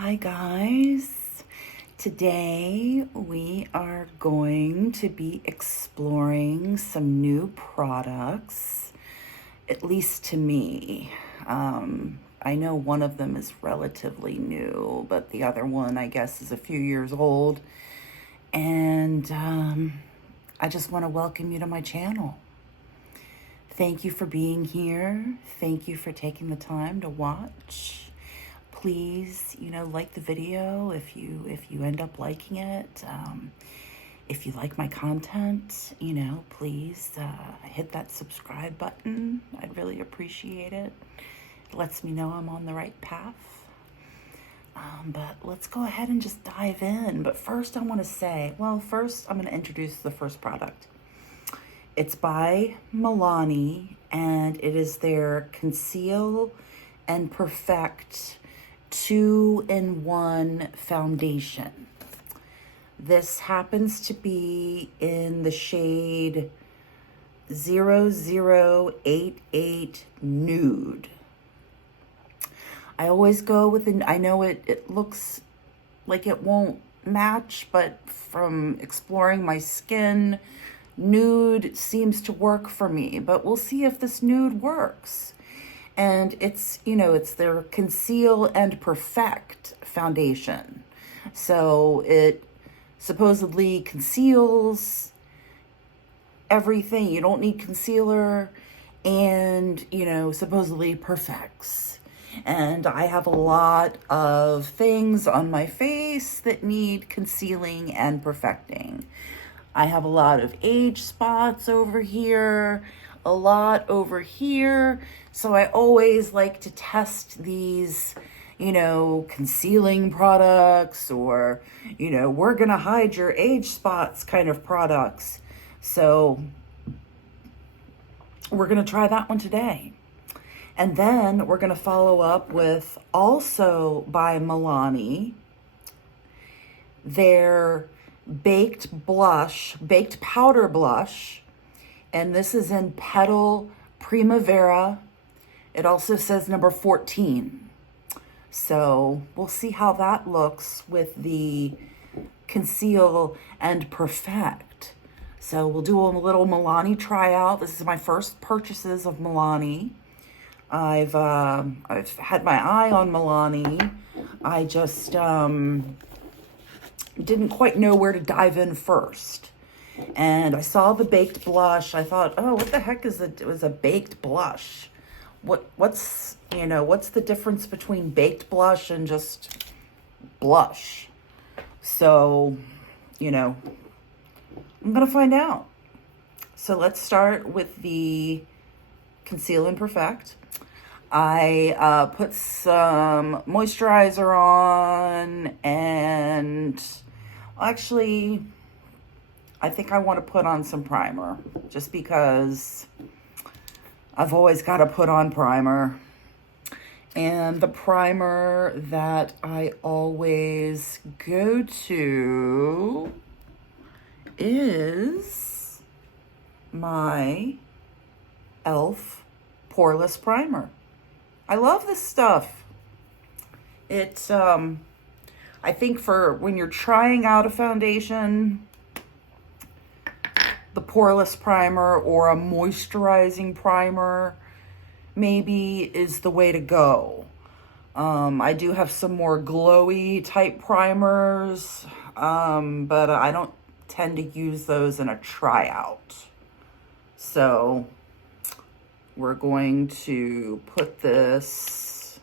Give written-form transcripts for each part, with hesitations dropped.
Hi guys, today we are going to be exploring some new products, at least to me. I know one of them is relatively new, but the other one I guess is a few years old. And I just want to welcome you to my channel. Thank you for being here. Thank you for taking the time to watch. Please, like the video if you end up liking it. If you like my content, please hit that subscribe button. I'd really appreciate it. It lets me know I'm on the right path. But let's go ahead and just dive in. But first I want to say, first I'm going to introduce the first product. It's by Milani, and it is their Conceal and Perfect 2-in-1 foundation. This happens to be in the shade 0088 Nude. I always go with I know it looks like it won't match, but from exploring my skin, nude seems to work for me. But we'll see if this nude works. And it's their Conceal and Perfect foundation. So it supposedly conceals everything. You don't need concealer, and, supposedly perfects. And I have a lot of things on my face that need concealing and perfecting. I have a lot of age spots over here, a lot over here. So I always like to test these, concealing products, or, we're going to hide your age spots kind of products. So we're going to try that one today. And then we're going to follow up with, also by Milani, their baked powder blush. And this is in Petal Primavera. It also says number 14. So we'll see how that looks with the Conceal and Perfect. So we'll do a little Milani tryout. This is my first purchases of Milani. I've had my eye on Milani. I just didn't quite know where to dive in first. And I saw the baked blush. I thought, oh, what the heck is it? It was a baked blush. What's the difference between baked blush and just blush? So, I'm going to find out. So let's start with the Conceal and Perfect. I put some moisturizer on, and actually, I think I want to put on some primer, just because I've always got to put on primer. And the primer that I always go to is my e.l.f. Poreless Primer. I love this stuff. It's, I think for when you're trying out a foundation, the poreless primer or a moisturizing primer maybe is the way to go. I do have some more glowy type primers, but I don't tend to use those in a tryout. So we're going to put this,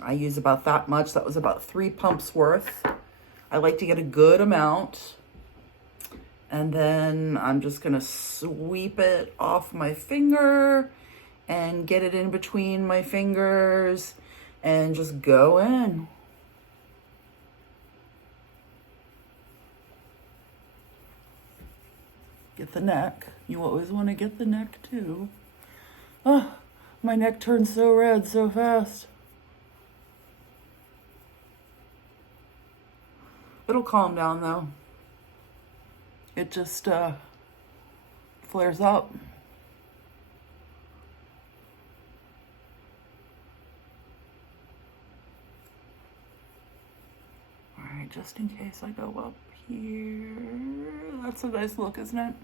I use about that much. That was about 3 pumps worth. I like to get a good amount. And then I'm just going to sweep it off my finger and get it in between my fingers and just go in. Get the neck. You always want to get the neck too. Oh, my neck turns so red so fast. It'll calm down though. It just flares up. just in case I go up here. That's a nice look, isn't it?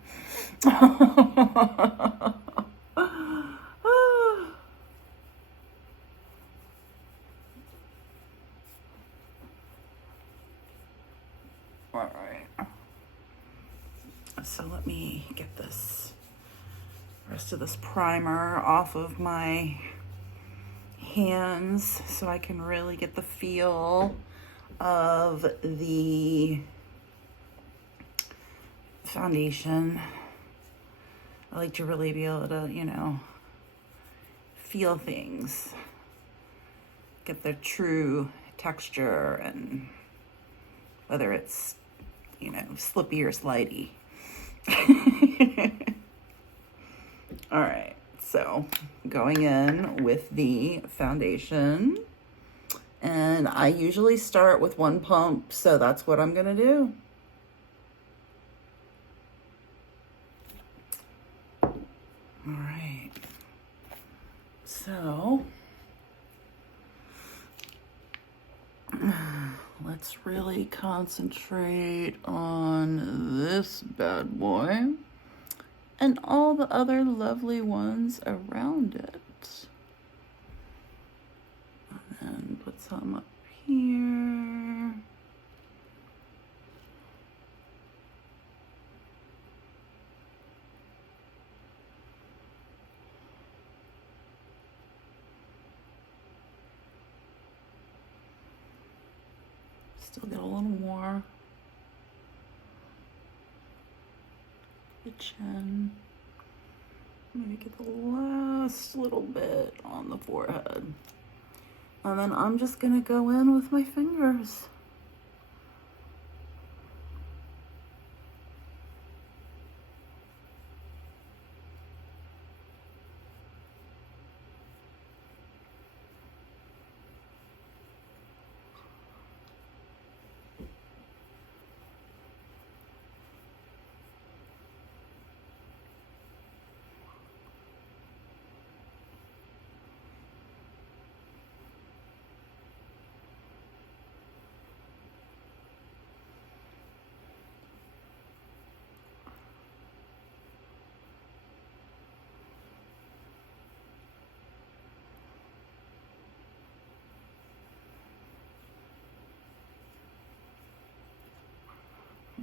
All right. So let me get this rest of this primer off of my hands so I can really get the feel of the foundation. I like to really be able to, you know, feel things, get their true texture, and whether it's, you know, slippy or slidey. All right, so going in with the foundation, and I usually start with one pump, so that's what I'm gonna do. All right, so let's really concentrate on this bad boy and all the other lovely ones around it. And put some up here. Still get a little more. The chin. Maybe get the last little bit on the forehead. And then I'm just gonna go in with my fingers.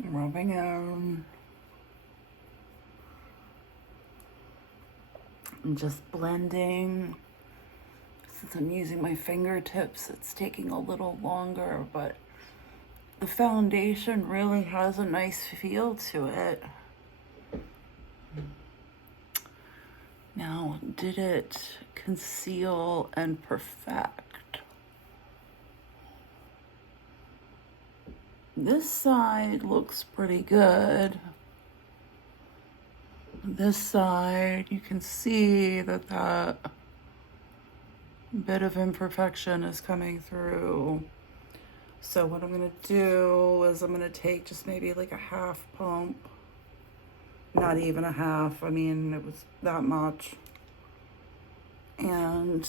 Rubbing in. I'm just blending. Since I'm using my fingertips, it's taking a little longer, but the foundation really has a nice feel to it. Now, did it conceal and perfect? This side looks pretty good. This side, you can see that that bit of imperfection is coming through. So what I'm gonna do is I'm gonna take just maybe like a half pump. Not even a half, I mean, it was that much. And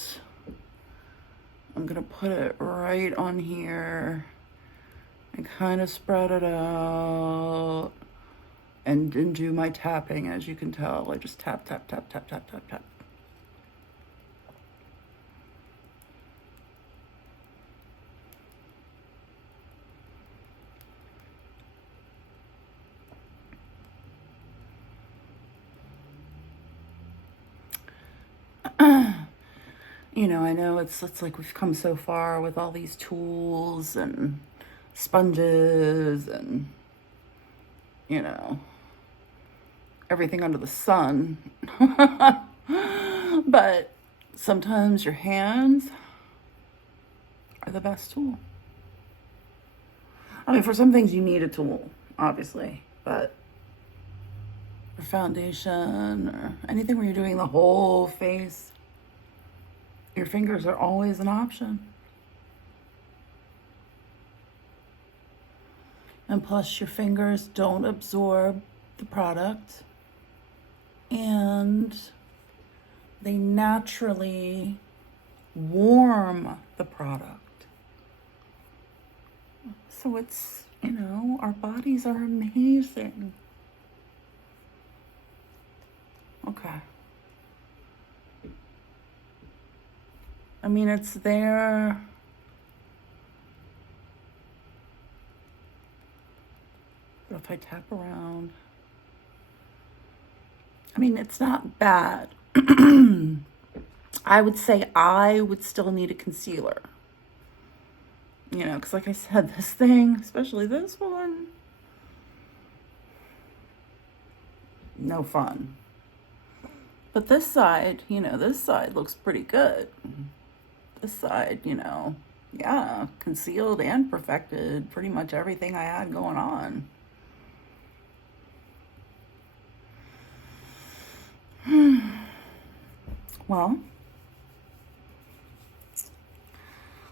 I'm gonna put it right on here and kind of spread it out and do my tapping. As you can tell, I just tap, tap, tap, tap, tap, tap, tap. You know, I know it's like we've come so far with all these tools and sponges and, you know, everything under the sun. But sometimes your hands are the best tool. I mean, for some things you need a tool, obviously, but for foundation or anything where you're doing the whole face, your fingers are always an option. And plus, your fingers don't absorb the product, and they naturally warm the product. So it's, you know, our bodies are amazing. Okay. I mean, it's there. But if I tap around, I mean, it's not bad. I would say I would still need a concealer. You know, because like I said, this thing, especially this one, no fun. But this side, you know, this side looks pretty good. This side, you know, yeah, concealed and perfected pretty much everything I had going on. Well,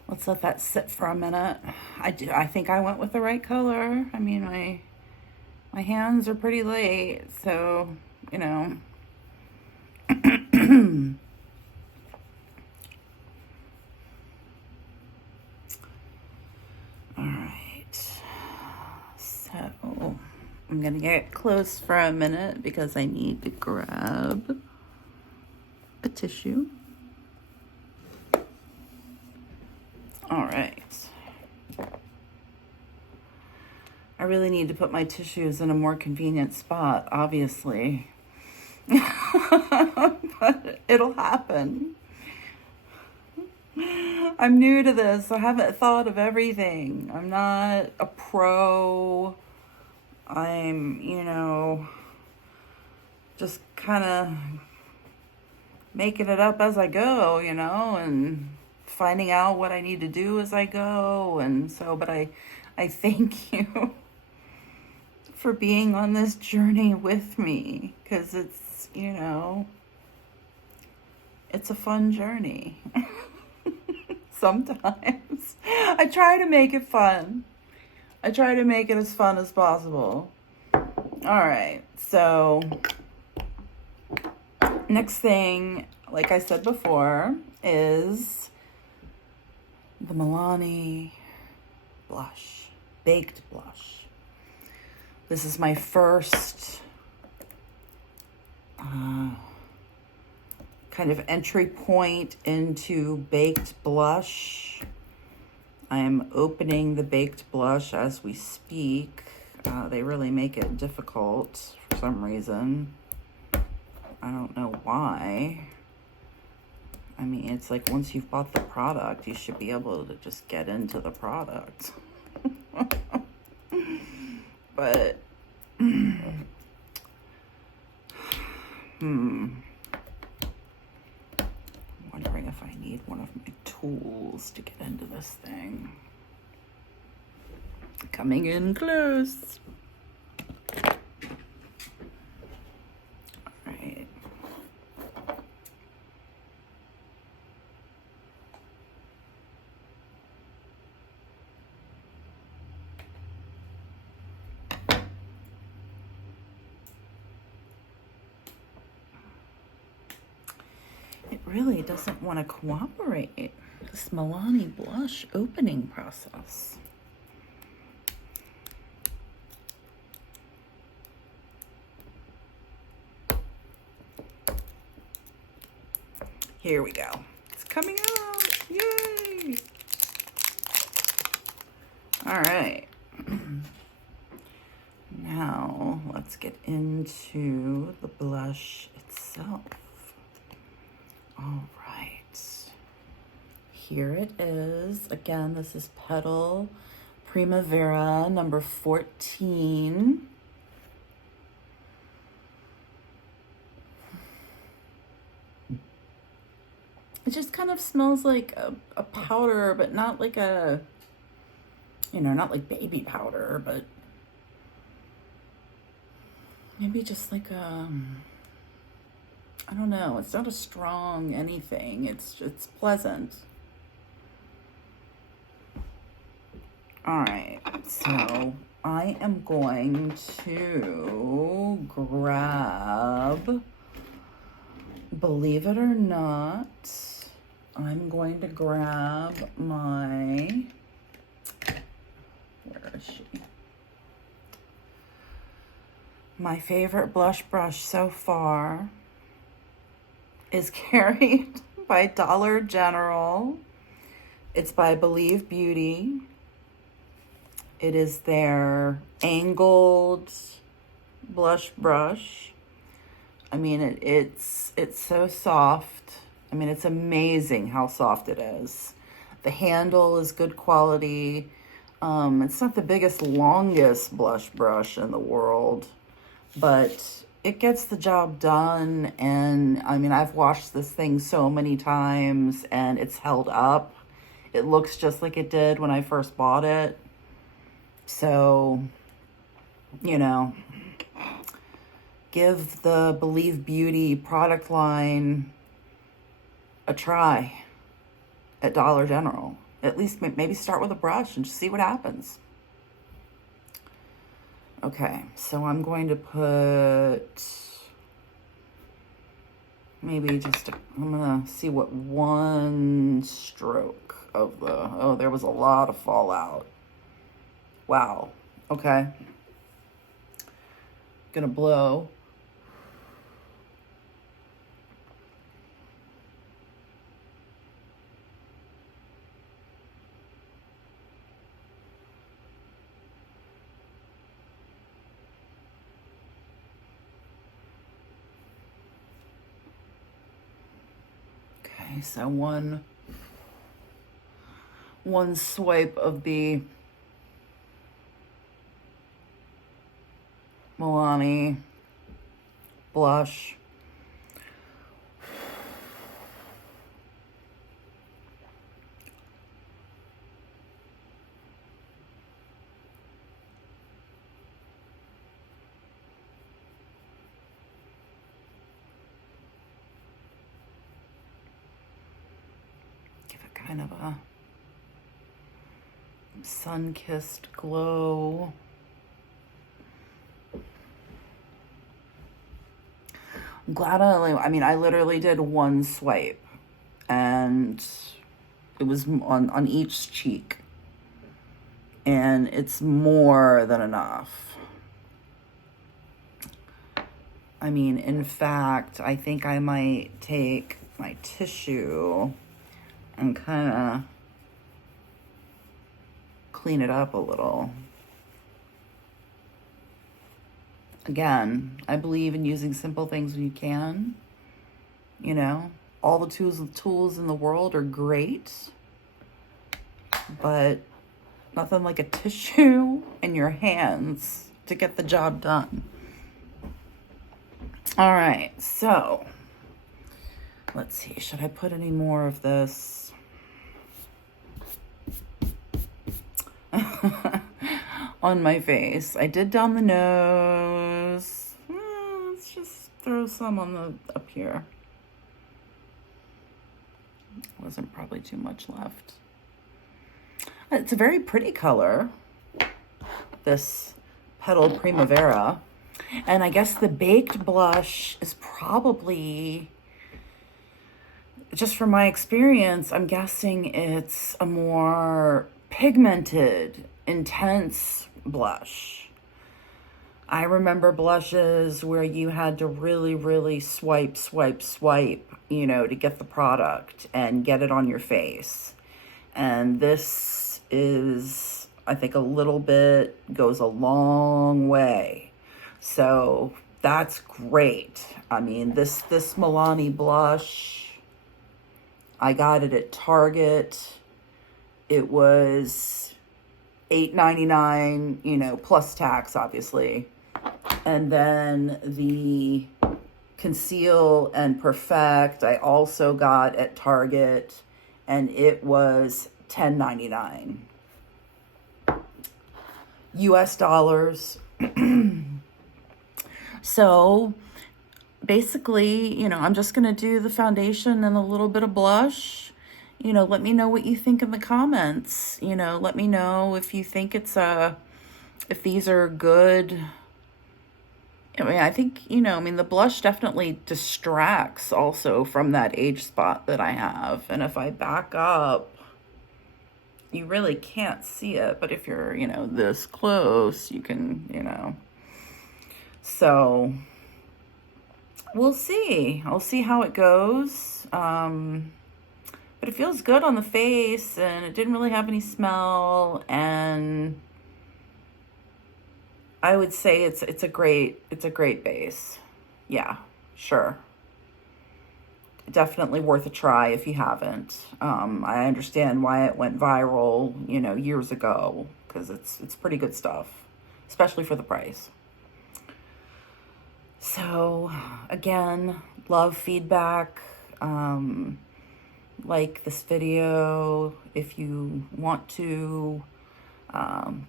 let's let that sit for a minute. I think I went with the right color. I mean, my hands are pretty late, so, you know. All right. So, I'm going to get close for a minute because I need to grab a tissue. All right. I really need to put my tissues in a more convenient spot, obviously. But it'll happen. I'm new to this. I haven't thought of everything. I'm not a pro. I'm, you know, just kind of making it up as I go, you know, and finding out what I need to do as I go. And so, but I thank you for being on this journey with me, because it's, you know, it's a fun journey. Sometimes I try to make it fun. I try to make it as fun as possible. All right, so next thing, like I said before, is the Milani blush, baked blush. This is my first kind of entry point into baked blush. I am opening the baked blush as we speak. They really make it difficult for some reason. I don't know why. I mean, it's like once you've bought the product, you should be able to just get into the product. But, I'm wondering if I need one of my tools to get into this thing. Coming in close. All right. It really doesn't want to cooperate, this Milani blush opening process. Here we go. It's coming out. Yay! All right. Now, let's get into the blush itself. All right. Here it is. Again, this is Petal Primavera number 14. It just kind of smells like a powder, but not like a, you know, not like baby powder, but maybe just like a, I don't know. It's not a strong anything. It's pleasant. All right, so I am going to grab, believe it or not, I'm going to grab my, where My favorite blush brush so far is carried by Dollar General. It's by Believe Beauty. It is their angled blush brush. I mean, it's so soft. I mean, it's amazing how soft it is. The handle is good quality. It's not the biggest, longest blush brush in the world, but it gets the job done. And I mean, I've washed this thing so many times and it's held up. It looks just like it did when I first bought it. So, you know, give the Believe Beauty product line a try at Dollar General. At least maybe start with a brush and just see what happens. Okay, so I'm going to put maybe just, I'm gonna see what one stroke of the, oh, there was a lot of fallout. Wow, okay. Gonna blow. Okay, so one swipe of the Milani blush. Give it kind of a sun-kissed glow. I'm glad I literally did one swipe and it was on each cheek, and it's more than enough. I mean, in fact, I think I might take my tissue and kind of clean it up a little. Again, I believe in using simple things when you can. You know, all the tools in the world are great, but nothing like a tissue in your hands to get the job done. All right, so let's see. Should I put any more of this? On my face. I did down the nose. Let's just throw some on the up here. Wasn't probably too much left. It's a very pretty color, this Petal Primavera. And I guess the baked blush is probably, just from my experience, I'm guessing it's a more pigmented, intense blush. I remember blushes where you had to really, really swipe, you know, to get the product and get it on your face. And this is, I think, a little bit, goes a long way. So that's great. I mean, this Milani blush, I got it at Target. It was $8.99, you know, plus tax, obviously. And then the Conceal and Perfect, I also got at Target, and it was $10.99. US dollars. So basically, you know, I'm just going to do the foundation and a little bit of blush. You know, let me know what you think in the comments. You know, let me know if you think if these are good. I mean, I think, you know, I mean, the blush definitely distracts also from that age spot that I have. And if I back up, you really can't see it. But if you're, you know, this close, you can, you know. So we'll see. I'll see how it goes. But it feels good on the face, and it didn't really have any smell, and I would say it's a great base. Yeah, sure. Definitely worth a try if you haven't. I understand why it went viral, years ago, because it's pretty good stuff, especially for the price. So, again, love feedback. Like this video if you want to.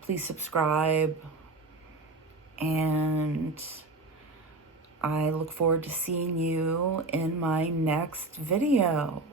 Please subscribe. And I look forward to seeing you in my next video.